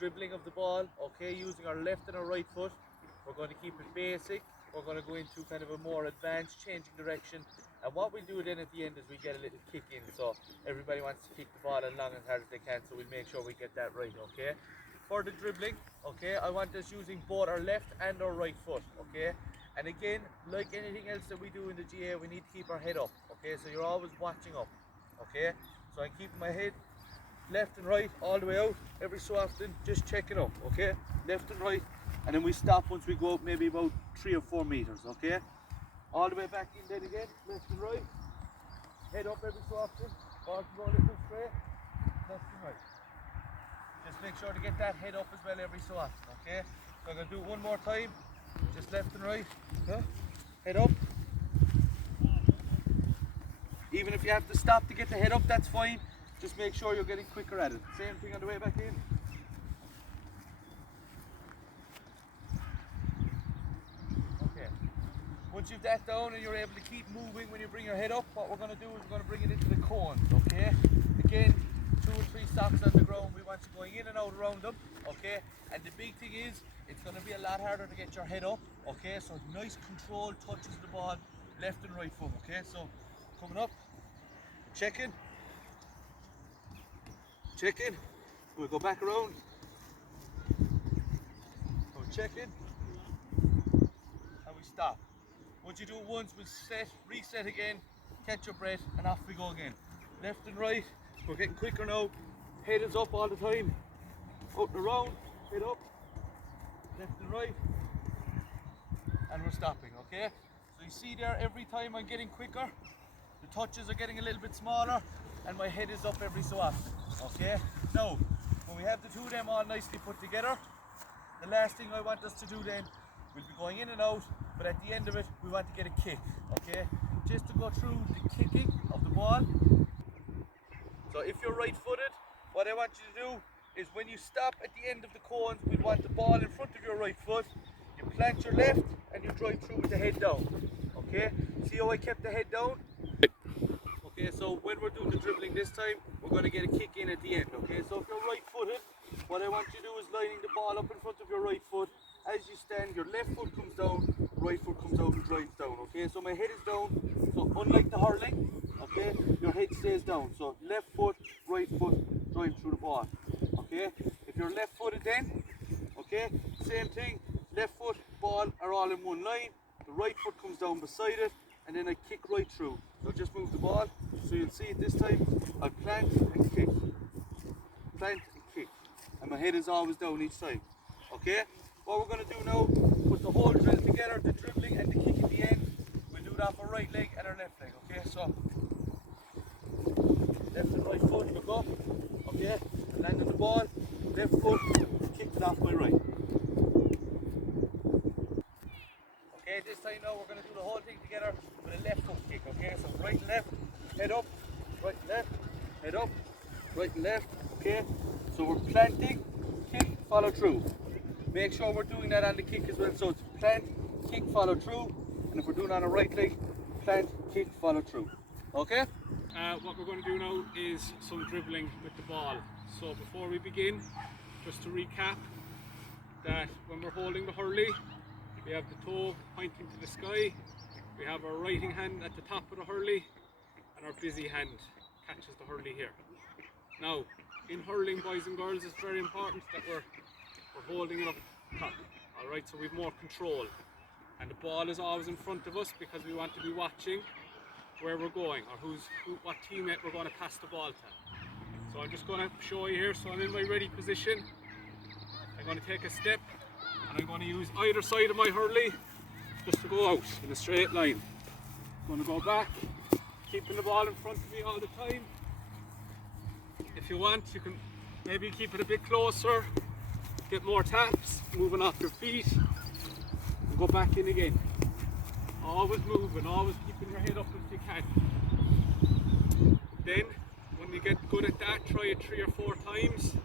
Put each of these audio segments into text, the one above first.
dribbling of the ball, okay, using our left and our right foot. We're going to keep it basic. We're going to go into kind of a more advanced changing direction. And what we'll do then at the end is we get a little kick in. So everybody wants to kick the ball as long and hard as they can. So we'll make sure we get that right, okay? For the dribbling, okay, I want us using both our left and our right foot, okay? And again, like anything else that we do in the GAA, we need to keep our head up, okay? So you're always watching up, okay? So I'm keeping my head left and right all the way out every so often, just checking up, okay? Left and right, and then we stop once we go up maybe about 3 or 4 meters, okay? All the way back in then again, left and right, head up every so often, ball can go a little bit straight, left and right. Just make sure to get that head up as well every so often, okay? So I'm going to do it one more time, just left and right, head up. Even if you have to stop to get the head up, that's fine. Just make sure you're getting quicker at it. Same thing on the way back in. Okay. Once you've that down and you're able to keep moving when you bring your head up, what we're going to do is we're going to bring it into the cones, okay? Again, 2 or 3 socks on the ground. We want you going in and out around them, okay? And the big thing is, it's going to be a lot harder to get your head up, okay? So nice control, touches the ball, left and right foot, okay? So coming up, checking, we'll go back around, go checking, and we stop. Once you do it once, we'll set, reset again, catch your breath, and off we go again. Left and right, we're getting quicker now, head is up all the time, out and around, head up, left and right, and we're stopping, okay? So you see there, every time I'm getting quicker, the touches are getting a little bit smaller, and my head is up every so often, okay? Now, when we have the two of them all nicely put together, the last thing I want us to do then, we'll be going in and out, but at the end of it, we want to get a kick, okay? Just to go through the kicking of the ball. So if you're right-footed, what I want you to do is when you stop at the end of the cones, we want the ball in front of your right foot, you plant your left, and you drive through with the head down, okay? See how I kept the head down? Okay, so when we're doing the dribbling this time, we're going to get a kick in at the end, okay? So if you're right-footed, what I want you to do is lining the ball up in front of your right foot. As you stand, your left foot comes down, right foot comes out and drives down, okay? So my head is down, so unlike the hurling, okay, your head stays down. So left foot, right foot, drive through the ball, okay? If you're left-footed then, okay, same thing, left foot, ball are all in one line, the right foot comes down beside it, and then I kick right through. So just move the ball, so you'll see it this time, I'll plant and kick, and my head is always down each time, okay? What we're going to do now, put the whole drill together, the dribbling and the kick at the end, we'll do that for our right leg and our left leg, okay? So, left and right foot, look up, okay? Land on the ball, left foot, kick it off my right. Okay, this time now we're going to do the whole thing together with a left foot kick, okay? So right and left, head up, right and left, head up, right and left, okay? So we're planting, kick, follow through. Make sure we're doing that on the kick as well. So it's plant, kick, follow through. And if we're doing it on a right leg, plant, kick, follow through. Okay? What we're going to do now is some dribbling with the ball. So before we begin, just to recap, that when we're holding the hurley, we have the toe pointing to the sky, we have our writing hand at the top of the hurley, and our busy hand catches the hurley here. Now, in hurling, boys and girls, it's very important that we're holding it up top, alright, so we've more control. And the ball is always in front of us because we want to be watching where we're going, or what teammate we're going to pass the ball to. So I'm just going to show you here. So I'm in my ready position. I'm going to take a step and I'm going to use either side of my hurley just to go out in a straight line. I'm going to go back, keeping the ball in front of me all the time. If you want, you can maybe keep it a bit closer, get more taps, moving off your feet, and go back in again. Always moving, always keeping your head up if you can. Then, when you get good at that, try it 3 or 4 times.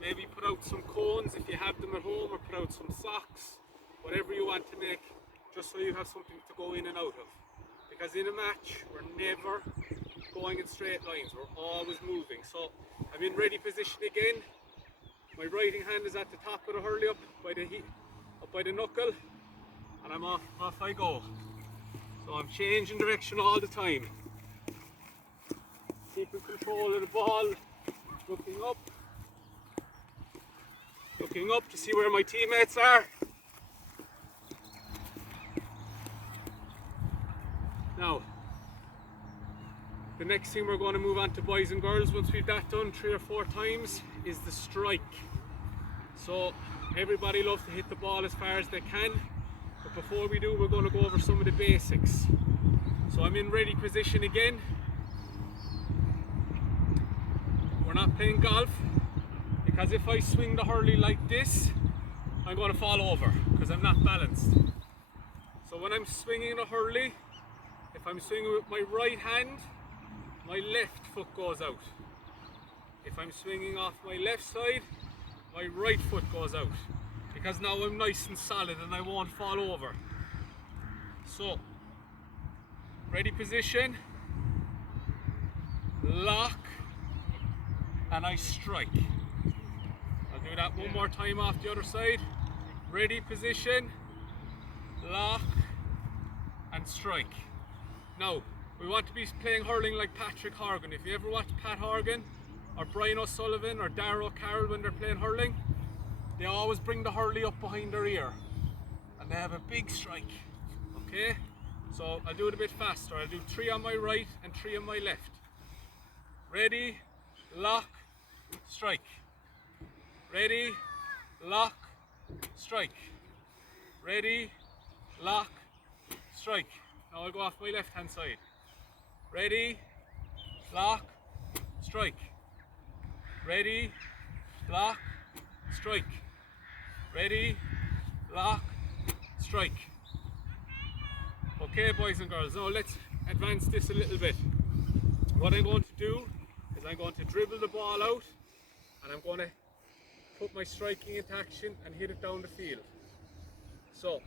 Maybe put out some cones if you have them at home, or put out some socks, whatever you want to make, just so you have something to go in and out of. Because in a match, we're never going in straight lines, we're always moving. So I'm in ready position again. My My right hand is at the top of the hurley up by the knuckle, and I'm off I go. So I'm changing direction all the time. Keeping control of the ball, looking up to see where my teammates are. Now, the next thing we're going to move on to, boys and girls, once we've that done 3 or 4 times, is the strike. So everybody loves to hit the ball as far as they can, but before we do, we're going to go over some of the basics. So I'm in ready position again. We're not playing golf, because if I swing the hurley like this, I'm going to fall over because I'm not balanced. So when I'm swinging the hurley, if I'm swinging with my right hand, my left foot goes out. If I'm swinging off my left side, my right foot goes out, because now I'm nice and solid and I won't fall over. So, ready position, lock, and I strike. I'll do that one more time off the other side. Ready position, lock, and strike. Now, we want to be playing hurling like Patrick Horgan. If you ever watch Pat Horgan, or Brian O'Sullivan, or Darragh O'Carroll when they're playing hurling, they always bring the hurley up behind their ear, and they have a big strike. Okay? So I'll do it a bit faster. I'll do 3 on my right and 3 on my left. Ready, lock, strike. Ready, lock, strike. Ready, lock, strike. Now I'll go off my left hand side. Ready, lock, strike. Ready, lock, strike. Ready, lock, strike. Okay, boys and girls, now let's advance this a little bit. What I'm going to do is I'm going to dribble the ball out, and I'm going to put my striking into action and hit it down the field. So,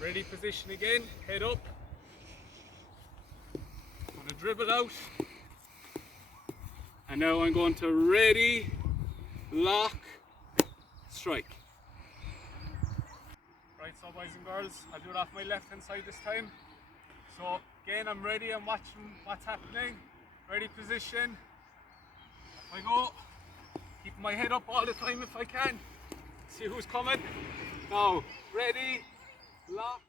ready position again, head up. I'm going to dribble out. And now I'm going to ready, lock, strike. Right, so boys and girls, I'll do it off my left hand side this time. So again, I'm ready, I'm watching what's happening. Ready position, off I go. Keep my head up all the time if I can. See who's coming. Now, ready, lock.